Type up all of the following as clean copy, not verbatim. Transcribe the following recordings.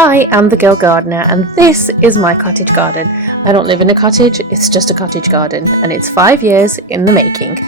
I am the girl gardener and this is my cottage garden. I don't live in a cottage, it's just a cottage garden and it's 5 years in the making.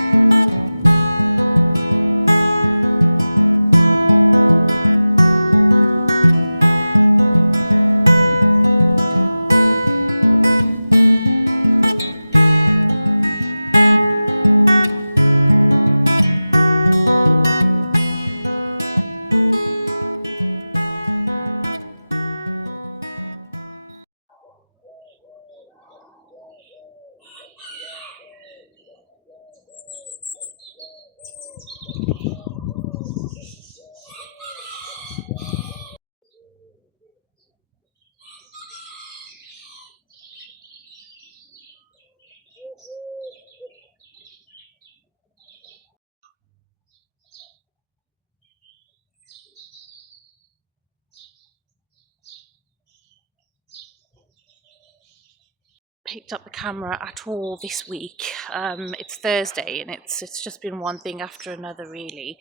Picked up the camera at all this week. It's Thursday and it's just been one thing after another really.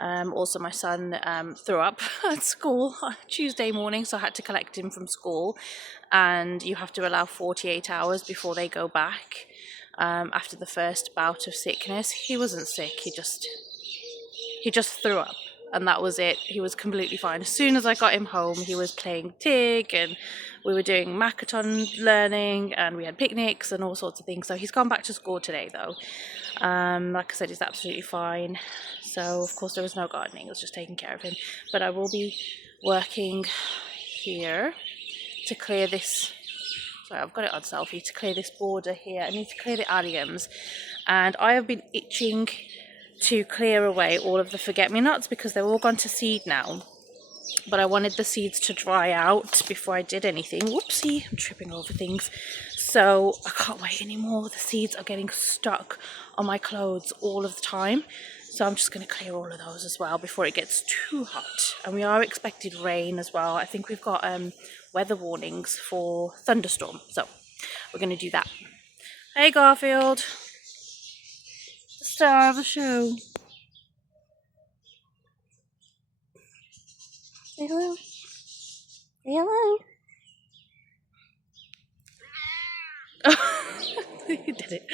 Also my son threw up at school on Tuesday morning, so I had to collect him from school, and you have to allow 48 hours before they go back after the first bout of sickness. He wasn't sick, he just threw up. And that was it. He was completely fine. As soon as I got him home, he was playing TIG and we were doing Makaton learning and we had picnics and all sorts of things. So he's gone back to school today though. Like I said, he's absolutely fine. So of course there was no gardening, I was just taking care of him. But I will be working here to clear this. Sorry, I've got it on selfie, to clear this border here. I need to clear the alliums. And I have been itching to clear away all of the forget-me-nots because they're all gone to seed now, but I wanted the seeds to dry out before I did anything. Whoopsie, I'm tripping over things. So I can't wait anymore. The seeds are getting stuck on my clothes all of the time, so I'm just going to clear all of those as well before it gets too hot. And we are expected rain as well. I think we've got weather warnings for thunderstorm, so we're going to do that. Hey Garfield, the star of the show. Say hello. Say hello. You did it.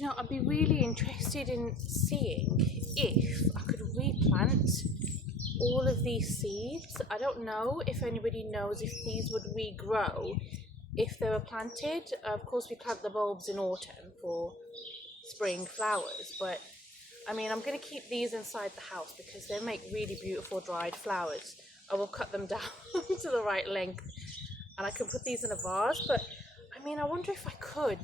you know, I'd be really interested in seeing if I could replant all of these seeds. I don't know if anybody knows if these would regrow if they were planted. Of course, we plant the bulbs in autumn for spring flowers, but I mean, I'm going to keep these inside the house because they make really beautiful dried flowers. I will cut them down to the right length and I can put these in a vase, but I mean, I wonder if I could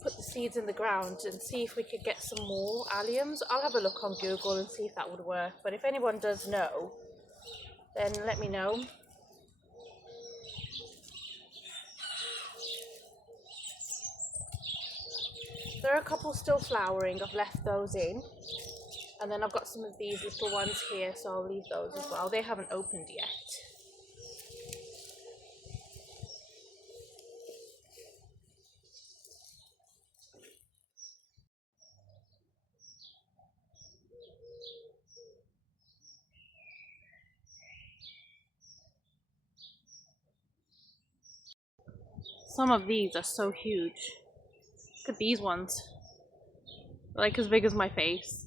put the seeds in the ground and see if we could get some more alliums. I'll have a look on Google and see if that would work, but if anyone does know, then let me know. There are a couple still flowering, I've left those in, and then I've got some of these little ones here, so I'll leave those as well. They haven't opened yet. Some of these are so huge. Look at these ones. They're like as big as my face.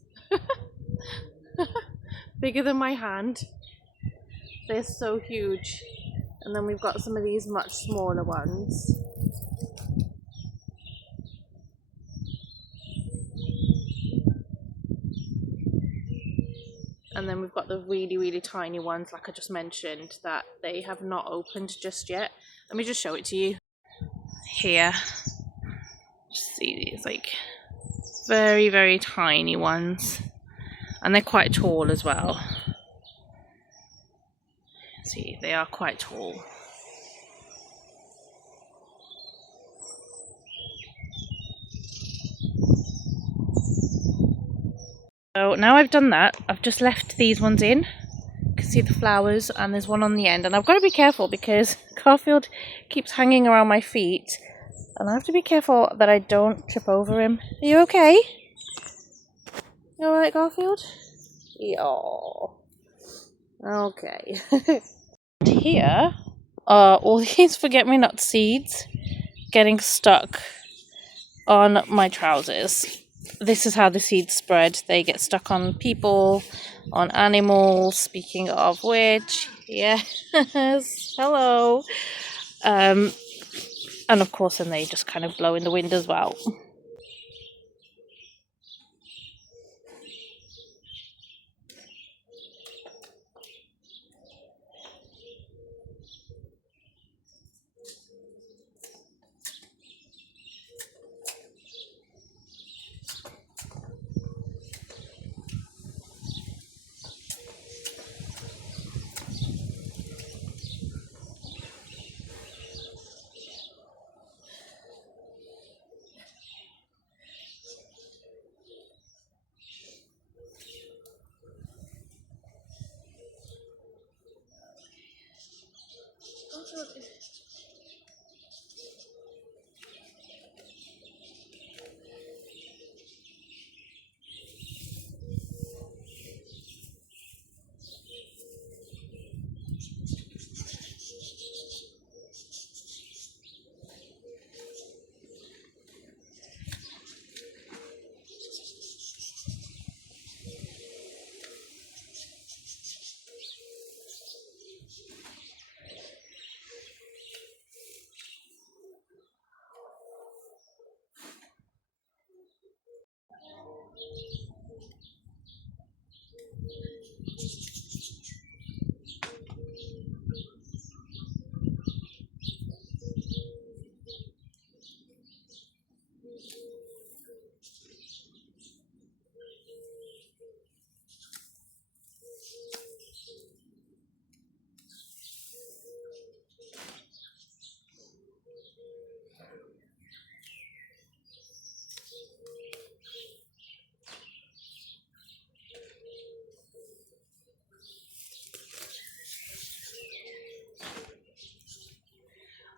Bigger than my hand. They're so huge. And then we've got some of these much smaller ones. And then we've got the really, really tiny ones, like I just mentioned, that they have not opened just yet. Let me just show it to you. Here. Just see these, like, very, very tiny ones. And they're quite tall as well. See, they are quite tall. So now I've done that, I've just left these ones in. You can see the flowers, and there's one on the end, and I've got to be careful because Garfield keeps hanging around my feet and I have to be careful that I don't trip over him. Are you okay? You alright, Garfield? Yeah. Okay. Here are all these forget-me-not seeds getting stuck on my trousers. This is how the seeds spread. They get stuck on people, on animals, speaking of which, yes, hello. And of course then they just kind of blow in the wind as well.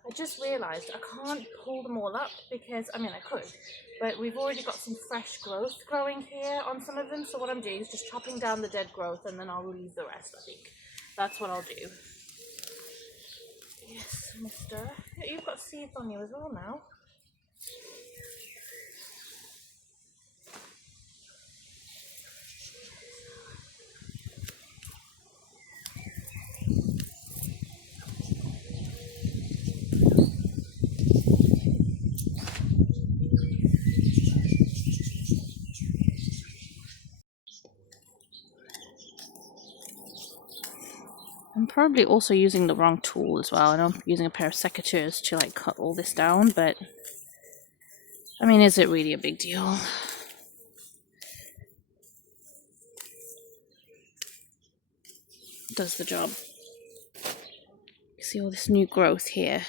I just realised I can't pull them all up because, I mean I could, but we've already got some fresh growth growing here on some of them, so what I'm doing is just chopping down the dead growth and then I'll release the rest, I think. That's what I'll do. Yes, mister. You've got seeds on you as well now. I'm probably also using the wrong tool as well. I know I'm using a pair of secateurs to like cut all this down, but I mean, is it really a big deal? Does the job. You see all this new growth here.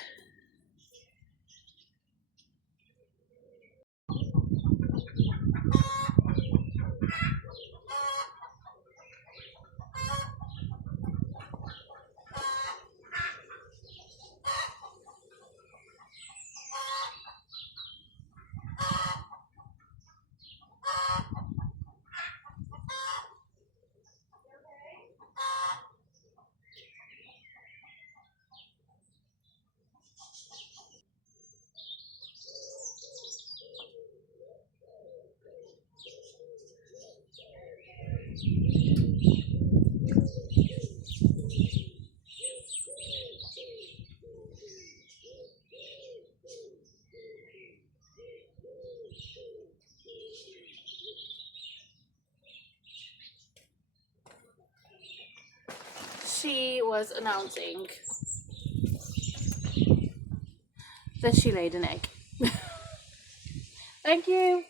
She was announcing that she laid an egg. Thank you.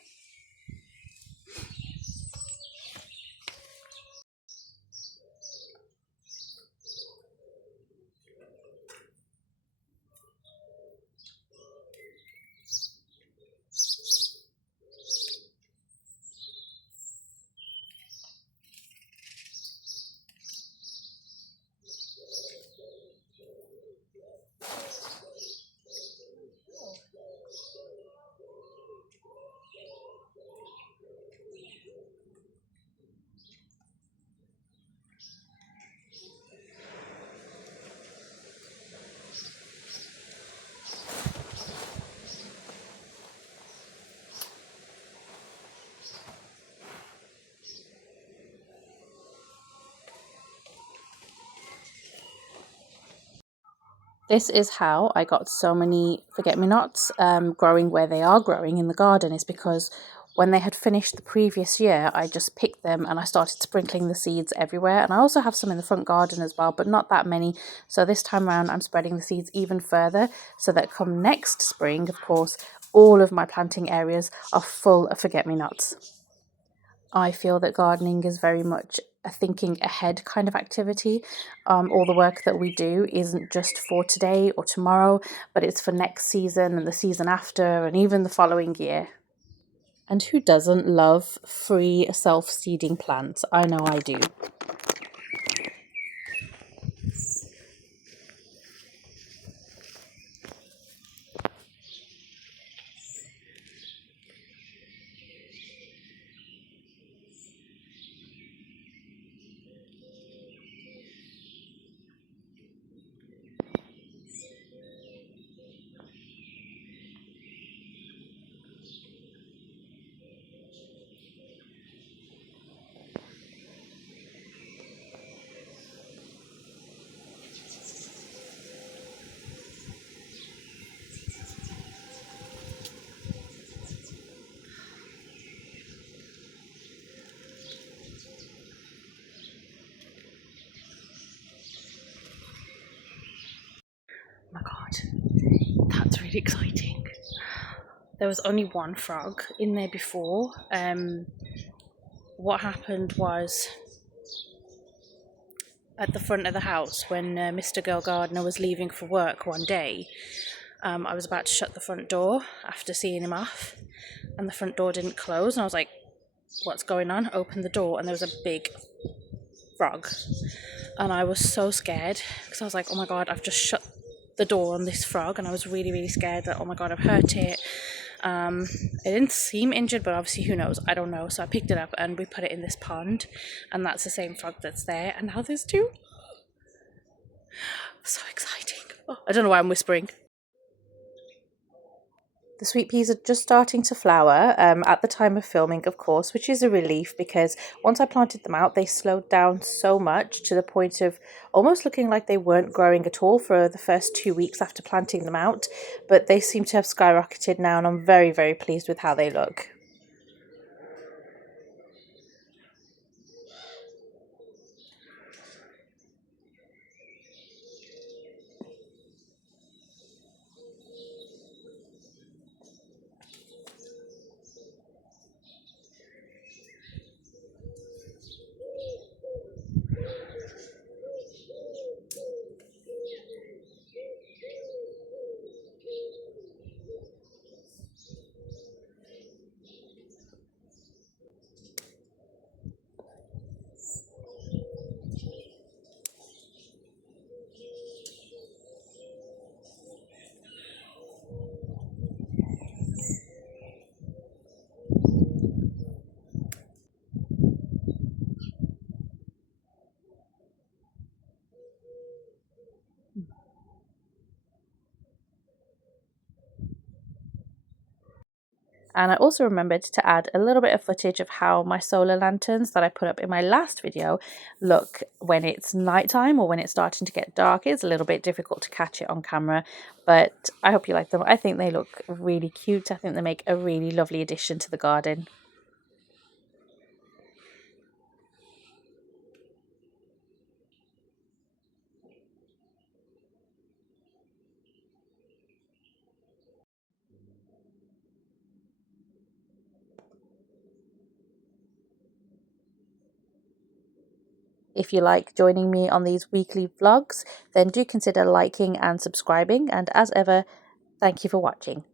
This is how I got so many forget-me-nots growing where they are growing in the garden, is because when they had finished the previous year, I just picked them and I started sprinkling the seeds everywhere. And I also have some in the front garden as well, but not that many. So this time around, I'm spreading the seeds even further so that come next spring, of course, all of my planting areas are full of forget-me-nots. I feel that gardening is very much a thinking ahead kind of activity. All the work that we do isn't just for today or tomorrow, but it's for next season and the season after and even the following year. And who doesn't love free self-seeding plants? I know I do. Oh my god, that's really exciting. There was only one frog in there before. What happened was, at the front of the house, when Mr. Girl Gardener was leaving for work one day, I was about to shut the front door after seeing him off, and the front door didn't close, and I was like, what's going on? Opened the door and there was a big frog, and I was so scared because I was like, oh my god, I've just shut the door on this frog, and I was really, really scared that, oh my god, I've hurt it. It didn't seem injured, but obviously who knows, I don't know. So I picked it up and we put it in this pond, and that's the same frog that's there, and now there's two. So exciting. Oh, I don't know why I'm whispering. The sweet peas are just starting to flower at the time of filming, of course, which is a relief because once I planted them out, they slowed down so much to the point of almost looking like they weren't growing at all for the first 2 weeks after planting them out. But they seem to have skyrocketed now, and I'm very, very pleased with how they look. And I also remembered to add a little bit of footage of how my solar lanterns that I put up in my last video look when it's nighttime or when it's starting to get dark. It's a little bit difficult to catch it on camera, but I hope you like them. I think they look really cute. I think they make a really lovely addition to the garden. If you like joining me on these weekly vlogs, then do consider liking and subscribing. And as ever, thank you for watching.